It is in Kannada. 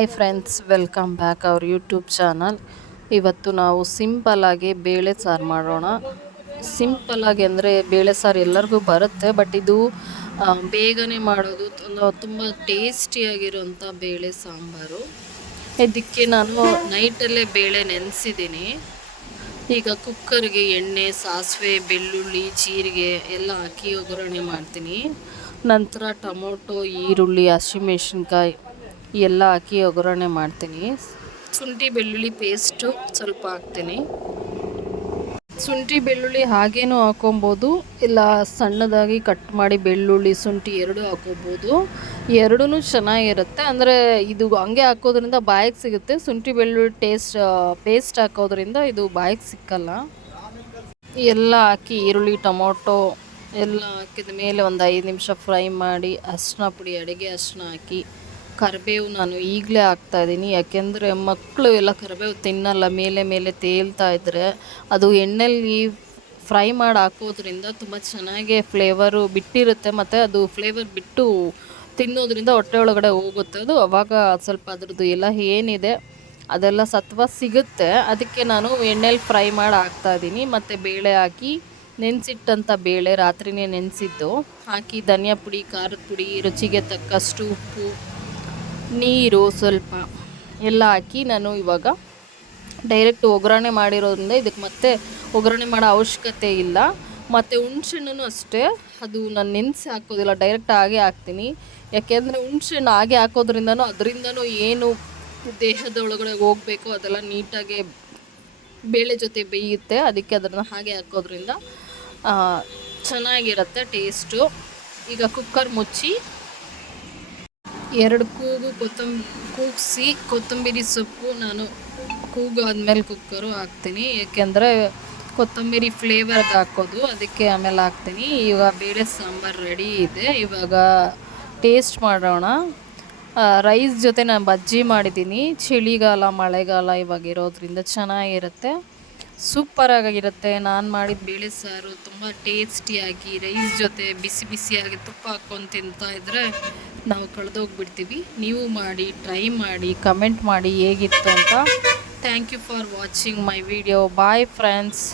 Hi friends, welcome back our YouTube channel. ಇವತ್ತು ನಾವು ಸಿಂಪಲ್ಲಾಗಿ ಬೇಳೆ ಸಾರು ಮಾಡೋಣ. ಸಿಂಪಲ್ಲಾಗಿ ಅಂದರೆ ಬೇಳೆ ಸಾರು ಎಲ್ಲರಿಗೂ ಬರುತ್ತೆ, ಬಟ್ ಇದು ಬೇಗನೆ ಮಾಡೋದು, ತುಂಬ ಟೇಸ್ಟಿಯಾಗಿರೋಂಥ ಬೇಳೆ ಸಾಂಬಾರು. ಇದಕ್ಕೆ ನಾನು ನೈಟಲ್ಲೇ ಬೇಳೆ ನೆನೆಸಿದ್ದೀನಿ. ಈಗ ಕುಕ್ಕರ್ಗೆ ಎಣ್ಣೆ, ಸಾಸಿವೆ, ಬೆಳ್ಳುಳ್ಳಿ, ಜೀರಿಗೆ ಎಲ್ಲ ಹಾಕಿ ಒಗ್ಗರಣೆ ಮಾಡ್ತೀನಿ. ನಂತರ ಟೊಮೊಟೊ, ಈರುಳ್ಳಿ, ಹಸಿಮೆಣ್ಸಿನ್ಕಾಯಿ ಎಲ್ಲ ಹಾಕಿ ಒಗ್ಗರಣೆ ಮಾಡ್ತೀನಿ. ಶುಂಠಿ ಬೆಳ್ಳುಳ್ಳಿ ಪೇಸ್ಟು ಸ್ವಲ್ಪ ಹಾಕ್ತೀನಿ. ಶುಂಠಿ ಬೆಳ್ಳುಳ್ಳಿ ಹಾಗೇನೂ ಹಾಕೊಬೋದು, ಇಲ್ಲ ಸಣ್ಣದಾಗಿ ಕಟ್ ಮಾಡಿ ಬೆಳ್ಳುಳ್ಳಿ ಶುಂಠಿ ಎರಡೂ ಹಾಕೋಬೋದು. ಎರಡೂ ಚೆನ್ನಾಗಿರುತ್ತೆ. ಅಂದರೆ ಇದು ಹಂಗೆ ಹಾಕೋದ್ರಿಂದ ಬಾಯಿಗೆ ಸಿಗುತ್ತೆ. ಶುಂಠಿ ಬೆಳ್ಳುಳ್ಳಿ ಪೇಸ್ಟ್ ಹಾಕೋದ್ರಿಂದ ಇದು ಬಾಯಿಗೆ ಸಿಕ್ಕಲ್ಲ. ಎಲ್ಲ ಹಾಕಿ ಈರುಳ್ಳಿ, ಟೊಮೊಟೊ ಎಲ್ಲ ಹಾಕಿದ ಮೇಲೆ ಒಂದು 5 ನಿಮಿಷ ಫ್ರೈ ಮಾಡಿ ಅರಿಶಿನ ಪುಡಿ, ಅಡುಗೆ ಅರಿಶಿನ ಹಾಕಿ ಕರಿಬೇವು ನಾನು ಈಗಲೇ ಹಾಕ್ತಾಯಿದ್ದೀನಿ. ಯಾಕೆಂದರೆ ಮಕ್ಕಳು ಎಲ್ಲ ಕರಿಬೇವು ತಿನ್ನಲ್ಲ, ಮೇಲೆ ತೇಲ್ತಾ ಇದ್ದರೆ ಅದು ಎಣ್ಣೆಲಿ ಫ್ರೈ ಮಾಡಿ ಹಾಕೋದ್ರಿಂದ ತುಂಬ ಚೆನ್ನಾಗಿ ಫ್ಲೇವರು ಬಿಟ್ಟಿರುತ್ತೆ, ಮತ್ತು ಅದು ಫ್ಲೇವರ್ ಬಿಟ್ಟು ತಿನ್ನೋದ್ರಿಂದ ಹೊಟ್ಟೆ ಒಳಗಡೆ ಹೋಗುತ್ತೆ. ಅದು ಅವಾಗ ಸ್ವಲ್ಪ ಅದ್ರದ್ದು ಎಲ್ಲ ಏನಿದೆ ಅದೆಲ್ಲ ಸತ್ವ ಸಿಗುತ್ತೆ. ಅದಕ್ಕೆ ನಾನು ಎಣ್ಣೆಲಿ ಫ್ರೈ ಮಾಡಿ ಹಾಕ್ತಾಯಿದ್ದೀನಿ. ಮತ್ತು ಬೇಳೆ ಹಾಕಿ ನೆನೆಸಿಟ್ಟಂಥ ಬೇಳೆ ರಾತ್ರಿಯೇ ನೆನೆಸಿದ್ದು ಹಾಕಿ ಧನಿಯಾ ಪುಡಿ, ಖಾರದ ಪುಡಿ, ರುಚಿಗೆ ತಕ್ಕಷ್ಟು ಉಪ್ಪು, ನೀರು ಸ್ವಲ್ಪ ಎಲ್ಲ ಹಾಕಿ ನಾನು ಇವಾಗ ಡೈರೆಕ್ಟ್ ಒಗ್ಗರಣೆ ಮಾಡಿರೋದ್ರಿಂದ ಇದಕ್ಕೆ ಮತ್ತೆ ಒಗ್ಗರಣೆ ಮಾಡೋ ಅವಶ್ಯಕತೆ ಇಲ್ಲ. ಮತ್ತು ಹುಣ್ಸೆಹಣ್ಣು ಅಷ್ಟೇ, ಅದು ನಾನು ನೆನೆಸಿ ಹಾಕೋದಿಲ್ಲ, ಡೈರೆಕ್ಟ್ ಹಾಗೆ ಹಾಕ್ತೀನಿ. ಯಾಕೆಂದರೆ ಹುಣ್ಸೆಹಣ್ಣು ಹಾಗೆ ಹಾಕೋದ್ರಿಂದನೂ ಅದರಿಂದನೂ ಏನು ದೇಹದೊಳಗಡೆ ಹೋಗಬೇಕು ಅದೆಲ್ಲ ನೀಟಾಗಿ ಬೇಳೆ ಜೊತೆ ಬೇಯುತ್ತೆ. ಅದಕ್ಕೆ ಅದನ್ನು ಹಾಗೆ ಹಾಕೋದ್ರಿಂದ ಚೆನ್ನಾಗಿರುತ್ತೆ ಟೇಸ್ಟು. ಈಗ ಕುಕ್ಕರ್ ಮುಚ್ಚಿ 2 ಕೂಗಿಸಿ ಕೊತ್ತಂಬರಿ ಸೊಪ್ಪು ನಾನು ಕೂಗಾದ್ಮೇಲೆ ಕುಕ್ಕರು ಹಾಕ್ತೀನಿ. ಏಕೆಂದರೆ ಕೊತ್ತಂಬರಿ ಫ್ಲೇವರ್ಗೆ ಹಾಕೋದು, ಅದಕ್ಕೆ ಆಮೇಲೆ ಹಾಕ್ತೀನಿ. ಈಗ ಬೇಳೆ ಸಾಂಬಾರು ರೆಡಿ ಇದೆ. ಇವಾಗ ಟೇಸ್ಟ್ ಮಾಡೋಣ. ರೈಸ್ ಜೊತೆ ನಾನು ಬಜ್ಜಿ ಮಾಡಿದ್ದೀನಿ. ಚಳಿಗಾಲ ಮಳೆಗಾಲ ಇವಾಗ ಇರೋದ್ರಿಂದ ಚೆನ್ನಾಗಿರುತ್ತೆ, ಸೂಪರಾಗಿರುತ್ತೆ. ನಾನು ಮಾಡಿದ ಬೇಳೆ ಸಾರು ತುಂಬ ಟೇಸ್ಟಿಯಾಗಿ ರೈಸ್ ಜೊತೆ ಬಿಸಿ ಬಿಸಿಯಾಗಿ ತುಪ್ಪ ಹಾಕ್ಕೊಂಡು ತಿಂತಾಯಿದ್ರೆ ನಾವು ಕಳೆದೋಗ್ಬಿಡ್ತೀವಿ. ನೀವು ಮಾಡಿ, ಟ್ರೈ ಮಾಡಿ, ಕಮೆಂಟ್ ಮಾಡಿ ಹೇಗಿತ್ತು ಅಂತ. Thank you for watching my video. Bye friends.